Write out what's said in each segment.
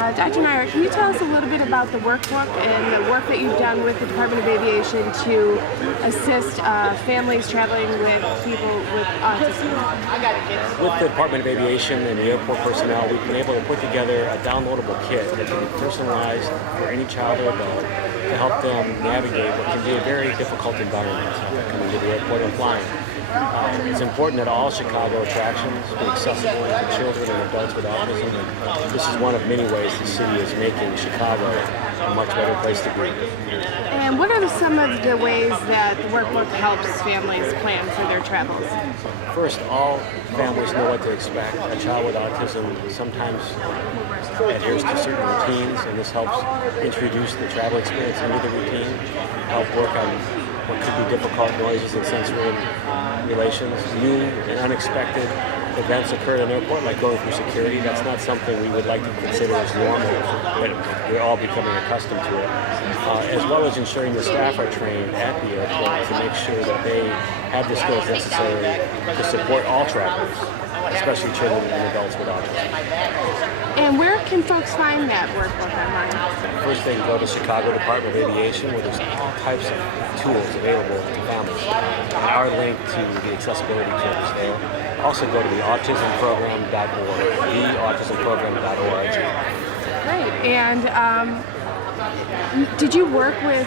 Dr. Nyre, can you tell us a little bit about the workbook and the work that you've done with the Department of Aviation to assist families traveling with people with autism? With the Department of Aviation and the airport personnel, we've been able to put together a downloadable kit that can be personalized for any child or adult to help them navigate what can be a very difficult environment coming to the airport and flying. It's important that all Chicago attractions be accessible to children and adults with autism, and this is one of many ways the city is making Chicago a much better place to be. And what are some of the ways that the workbook helps families plan for their travels? First, all families know what to expect. A child with autism sometimes adheres to certain routines, and this helps introduce the travel experience into the routine, help work on what could be difficult noises and sensory relations. New and unexpected events occur at an airport, like going through security. That's not something we would like to consider as normal, but we're all becoming accustomed to it. As well as ensuring the staff are trained at the airport to make sure that they have the skills necessary to support all travelers, especially children and adults with autism. And where can folks find that workbook online? First, they can go to Chicago Department of Aviation, where there's all types of tools available to families. And our link to the accessibility kit is there. Also go to the autismprogram.org, theautismprogram.org. Great. And did you work with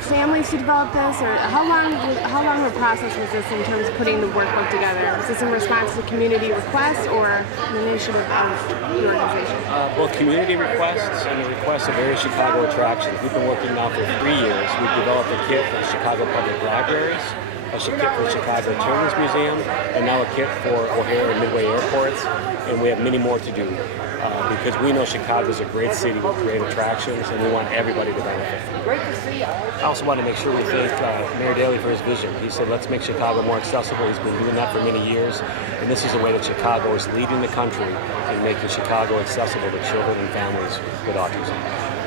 families to develop this, or how long of a process was this in terms of putting the workbook together? Was this in response to community requests or an initiative of the organization? Both community requests and the requests of various Chicago attractions. We've been working now for 3 years. We've developed a kit for the Chicago Public Libraries, a kit for the Chicago Children's Museum, and now a kit for O'Hare and Midway airports, and we have many more to do. Because we know Chicago is a great city with great attractions, and we want everybody to benefit. Great to see you. I also want to make sure we thank Mayor Daley for his vision. He said, let's make Chicago more accessible. He's been doing that for many years, and this is a way that Chicago is leading the country in making Chicago accessible to children and families with autism.